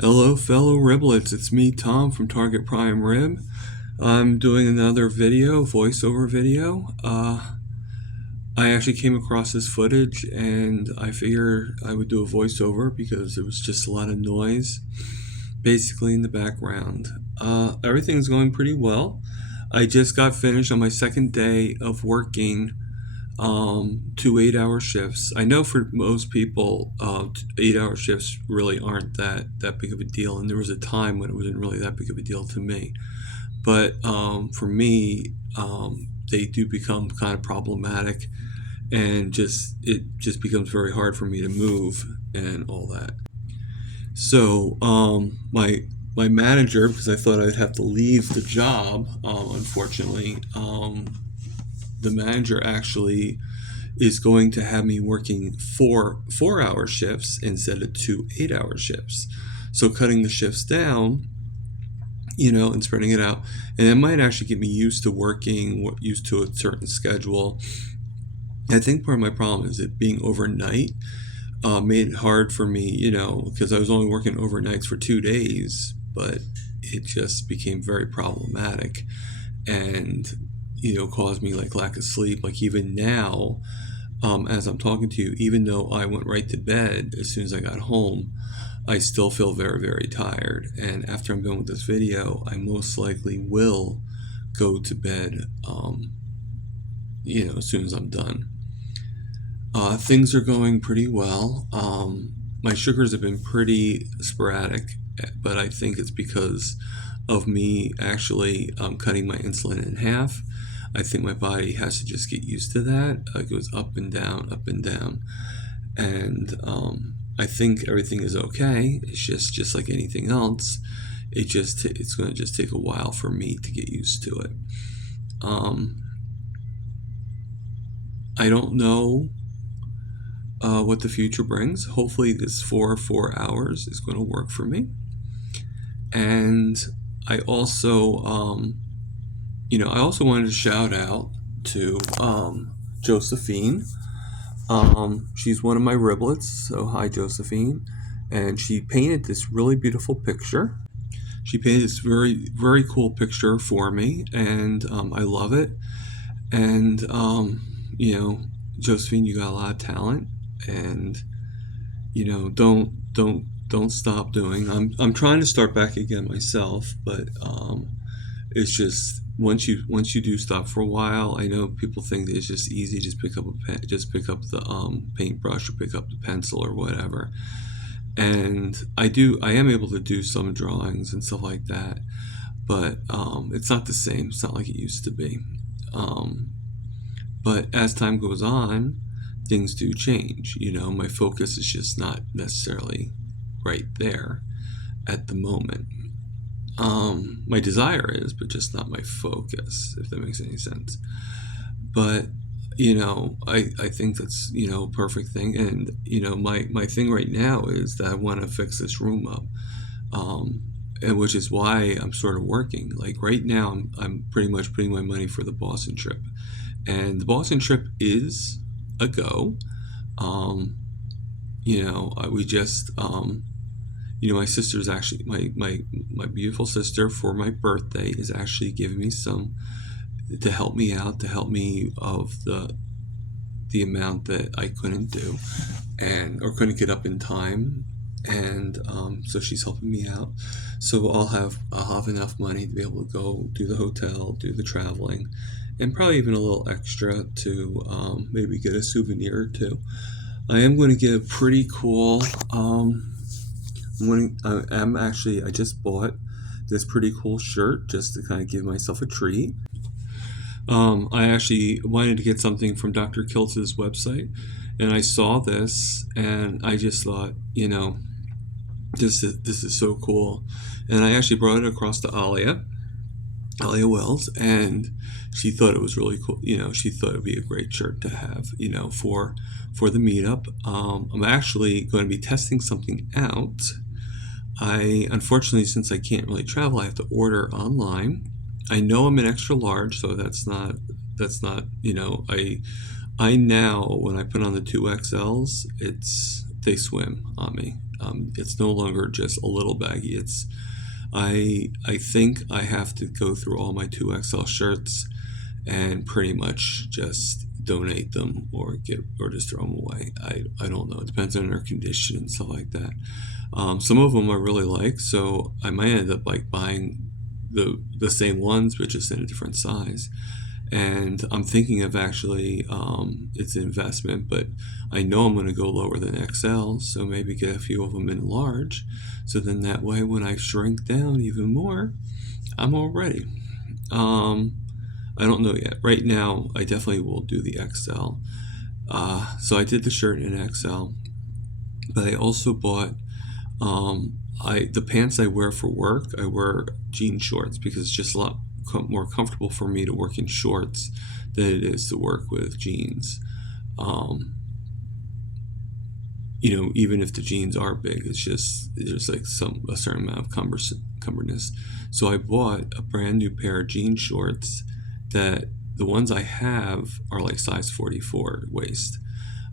Hello, fellow Riblets. It's me, Tom from Target Prime Rib. I'm doing another video, voiceover video. I actually came across this footage and I figured I would do a voiceover because it was just a lot of noise basically in the background. Everything's going pretty well. I just got finished on my second day of working 2 8-hour shifts. I know for most people, 8-hour shifts really aren't that big of a deal, and there was a time when it wasn't really that big of a deal to me. But for me, they do become kind of problematic, and it just becomes very hard for me to move and all that. So my manager, because I thought I'd have to leave the job, unfortunately, the manager actually is going to have me working 4 hour shifts instead of 2 8-hour shifts. So cutting the shifts down, and spreading it out, and it might actually get me used to a certain schedule. I think part of my problem is it being overnight made it hard for me, because I was only working overnights for 2 days, but it just became very problematic and caused me like lack of sleep. Like even now, as I'm talking to you, even though I went right to bed as soon as I got home, I still feel very, very tired. And after I'm done with this video, I most likely will go to bed, as soon as I'm done. Things are going pretty well. My sugars have been pretty sporadic, but I think it's because of me actually cutting my insulin in half. I think my body has to just get used to that. It goes up and down, up and down. And I think everything is okay. It's just like anything else. It's going to just take a while for me to get used to it. I don't know what the future brings. Hopefully this 4 hours is going to work for me. And I also, I also wanted to shout out to Josephine. She's one of my riblets, so hi Josephine. And she painted this really beautiful picture. She painted this very, very cool picture for me, and I love it. And, Josephine, you got a lot of talent, and, don't stop doing. I'm trying to start back again myself, but it's just once you do stop for a while, I know people think that it's just easy, just pick up the paintbrush or pick up the pencil or whatever. And I am able to do some drawings and stuff like that, but it's not the same. It's not like it used to be. But as time goes on, things do change. My focus is just not necessarily right there at the moment. My desire is, but just not my focus, if that makes any sense. But I think that's a perfect thing. And my thing right now is that I want to fix this room up, and which is why I'm sort of working. Like right now, I'm pretty much putting my money for the Boston trip, and the Boston trip is a go. We just my sister's actually my beautiful sister, for my birthday, is actually giving me some to help me out, to help me of the amount that I couldn't do or couldn't get up in time. And so she's helping me out, so I'll have enough money to be able to go do the hotel, do the traveling, and probably even a little extra to maybe get a souvenir or two. I am going to get a pretty cool I just bought this pretty cool shirt just to kind of give myself a treat. I actually wanted to get something from Dr. Kiltz's website, and I saw this, and I just thought, this is so cool. And I actually brought it across to Alia Wells, and she thought it was really cool. She thought it'd be a great shirt to have, for the meetup. I'm actually going to be testing something out. Unfortunately, since I can't really travel, I have to order online. I know I'm an extra large, so that's not, I now, when I put on the 2XLs, they swim on me. It's no longer just a little baggy. I think I have to go through all my 2XL shirts and pretty much just donate them or just throw them away. I don't know. It depends on their condition and stuff like that. Some of them I really like, so I might end up like buying the same ones but just in a different size. And I'm thinking of actually, it's an investment, but I know I'm going to go lower than XL, so maybe get a few of them in large. So then that way, when I shrink down even more, I'm all ready. I don't know yet. Right now, I definitely will do the XL. So I did the shirt in XL, but I also bought the pants I wear for work. I wear jean shorts because it's just a lot more comfortable for me to work in shorts than it is to work with jeans. Even if the jeans are big, it's just there's like a certain amount of cumbersome. So I bought a brand new pair of jean shorts that the ones I have are like size 44 waist.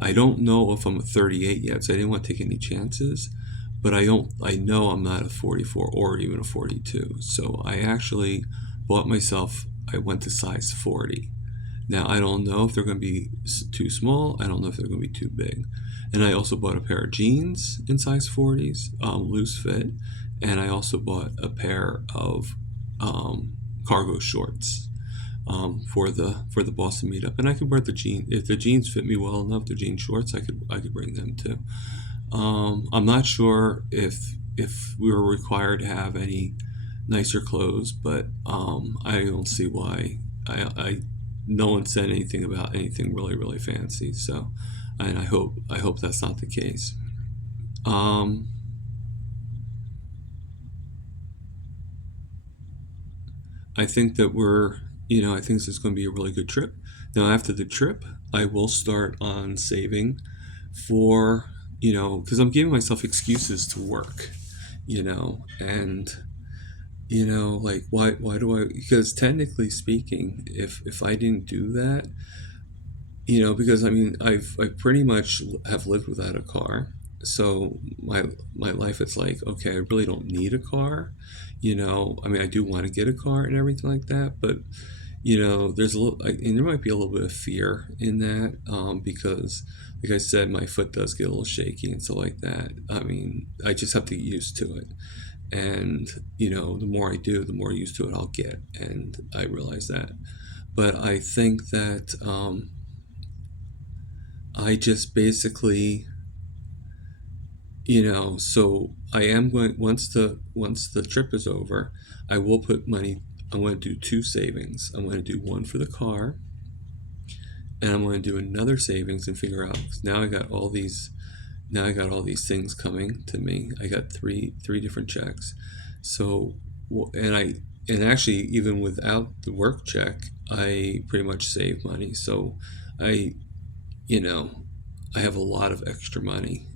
I don't know if I'm a 38 yet, so I didn't want to take any chances. But I know I'm not a 44 or even a 42. So I actually bought myself, I went to size 40. Now I don't know if they're going to be too small. I don't know if they're going to be too big. And I also bought a pair of jeans in size 40s, loose fit. And I also bought a pair of cargo shorts for the Boston meetup. And I could wear the jeans if the jeans fit me well enough. The jean shorts, I could bring them too. I'm not sure if we were required to have any nicer clothes, but I don't see why. No one said anything about anything really really fancy. So, and I hope that's not the case. I think that I think this is going to be a really good trip. Now, after the trip, I will start on saving for, because I'm giving myself excuses to work, and, like, why do I, because technically speaking, if I didn't do that, because I mean, I pretty much have lived without a car. So my life, it's like, okay, I really don't need a car. I mean, I do want to get a car and everything like that, but there's a little, and there might be a little bit of fear in that, because, like I said, my foot does get a little shaky and stuff like that. I mean, I just have to get used to it, and the more I do, the more used to it I'll get, and I realize that. But I think that I just basically, so I am going, once the trip is over, I will put money. I'm going to do two savings. I'm going to do one for the car, and I'm going to do another savings and figure out, 'cause now I got all these things coming to me. I got three different checks. So, and actually, even without the work check, I pretty much save money. So I you know I have a lot of extra money.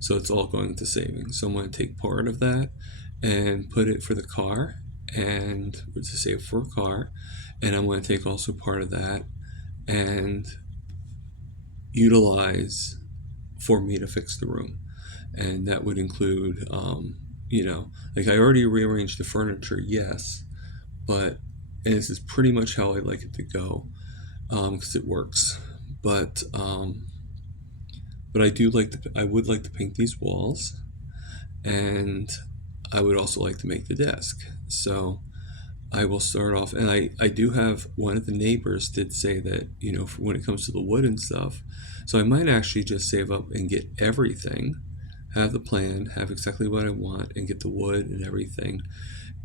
So it's all going to savings. So I'm going to take part of that and put it for the car, and to save for a car, and I'm going to take also part of that and utilize for me to fix the room. And that would include, like, I already rearranged the furniture, yes, but, and this is pretty much how I like it to go, because it works. But I would like to paint these walls, and I would also like to make the desk. So I will start off, and I do have, one of the neighbors did say that, when it comes to the wood and stuff, so I might actually just save up and get everything, have the plan, have exactly what I want, and get the wood and everything,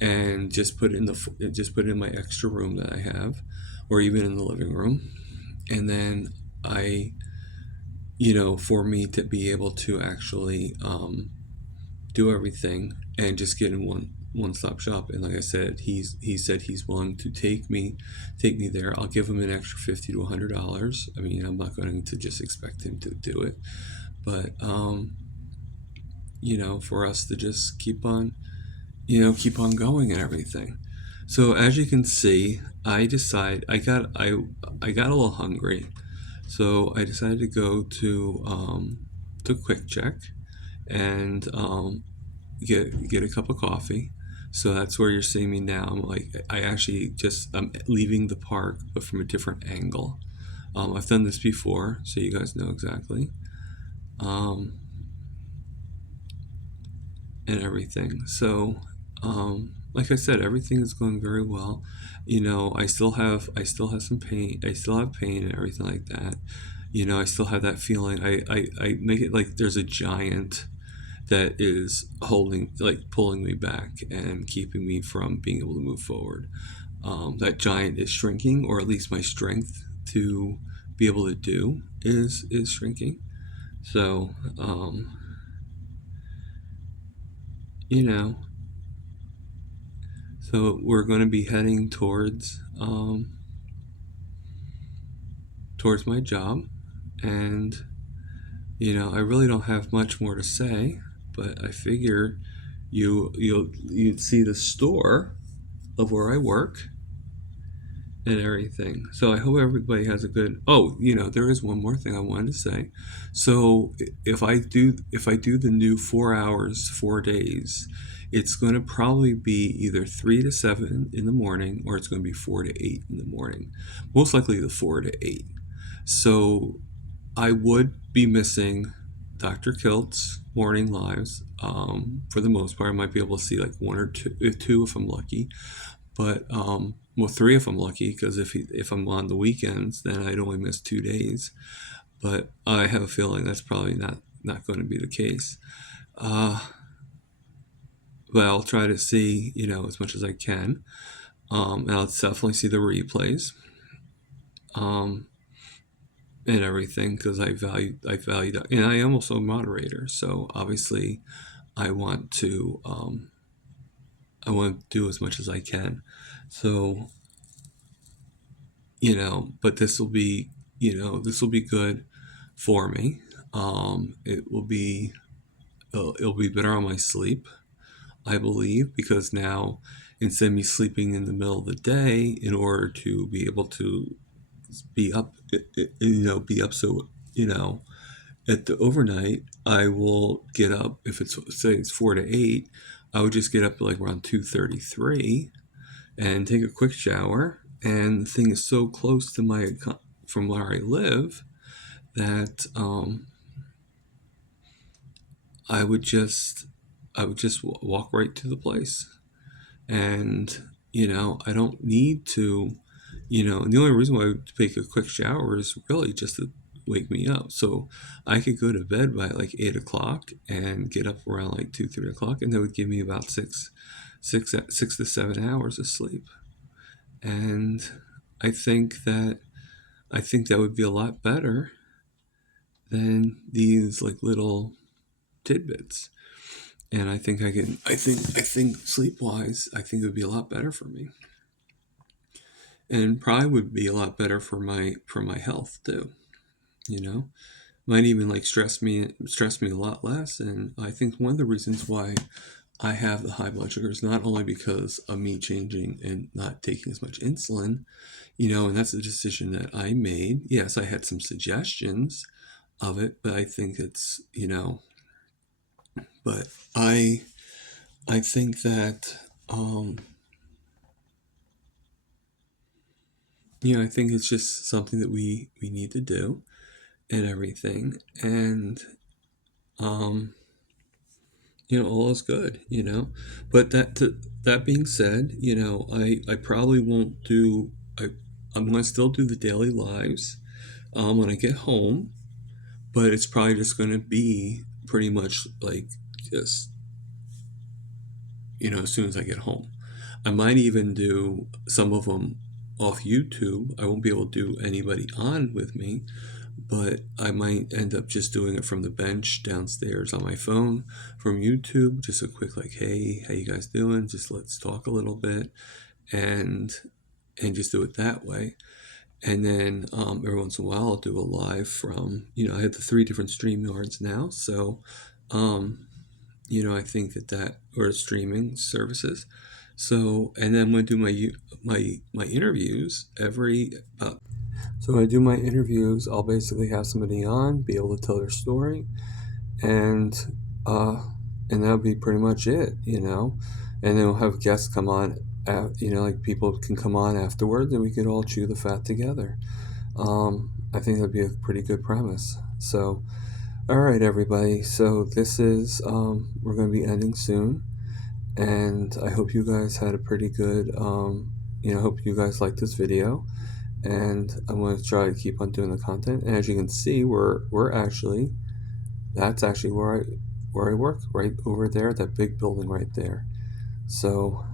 and just put it in my extra room that I have, or even in the living room, and then for me to be able to actually do everything and just get in one-stop shop. And like I said, he said he's willing to take me there. I'll give him an extra $50 to $100. I mean, I'm not going to just expect him to do it, but for us to just keep on going and everything. So as you can see, I got a little hungry, so I decided to go to to Quick Check and get a cup of coffee. So that's where you're seeing me now. I'm leaving the park, but from a different angle. I've done this before, so you guys know exactly. Um, and everything. So, like I said, everything is going very well. I still have some pain. I still have pain and everything like that. I still have that feeling. I make it like there's a giant that is pulling me back and keeping me from being able to move forward. That giant is shrinking, or at least my strength to be able to do is shrinking. So, you know, so we're going to be heading towards my job, and I really don't have much more to say, but I figure you'd see the store of where I work and everything. So I hope everybody has a good. Oh, there is one more thing I wanted to say. So if I do the new 4 hours, 4 days, it's going to probably be either 3 to 7 in the morning, or it's going to be 4 to 8 in the morning. Most likely the 4 to 8. So I would be missing Dr. Kilt's morning lives. For the most part, I might be able to see like one or two if I'm lucky. But well, three if I'm lucky, because if I'm on the weekends, then I'd only miss 2 days. But I have a feeling that's probably not going to be the case. Uh, but I'll try to see as much as I can. And I'll definitely see the replays. And everything, because I value that, and I am also a moderator, so obviously I want to do as much as I can. So but this will be good for me. It'll be better on my sleep, I believe, because now, instead of me sleeping in the middle of the day, in order to be able to be up, so at the overnight, I will get up. If it's 4 to 8, I would just get up like around 2:33 and take a quick shower. And the thing is so close to from where I live that I would just walk right to the place. And I don't need to. And the only reason why I would take a quick shower is really just to wake me up. So I could go to bed by like 8 o'clock and get up around like 2, 3 o'clock, and that would give me about 6 to 7 hours of sleep. And I think that would be a lot better than these like little tidbits. And I think sleep wise, I think it would be a lot better for me. And probably would be a lot better for my health too. Might even like stress me a lot less. And I think one of the reasons why I have the high blood sugar is not only because of me changing and not taking as much insulin, and that's a decision that I made. Yes, I had some suggestions of it, but I think it's, but I think that, I think it's just something that we need to do and everything. And, all is good, but that being said, I probably won't I'm going to still do the daily lives, when I get home, but it's probably just going to be pretty much like just, as soon as I get home. I might even do some of them off YouTube. I won't be able to do anybody on with me, but I might end up just doing it from the bench downstairs on my phone from YouTube. Just a quick like, hey, how you guys doing? Just let's talk a little bit, and just do it that way. And then every once in a while I'll do a live from, I have the 3 different StreamYards now. So, I think that or streaming services. So, and then I'm going to do my interviews so when I do my interviews, I'll basically have somebody on, be able to tell their story, and uh, and that'll be pretty much it, you know. And then we'll have guests come on, you know, like people can come on afterwards, and we could all chew the fat together. I think that'd be a pretty good premise. So, all right, everybody. So this is we're going to be ending soon, and I hope you guys had a pretty good. You know, hope you guys liked this video, and I'm going to try to keep on doing the content. And as you can see, we're actually that's actually where I work, right over there, that big building right there. So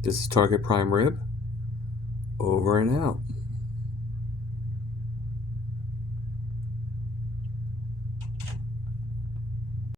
this is Target Prime Rib, over and out.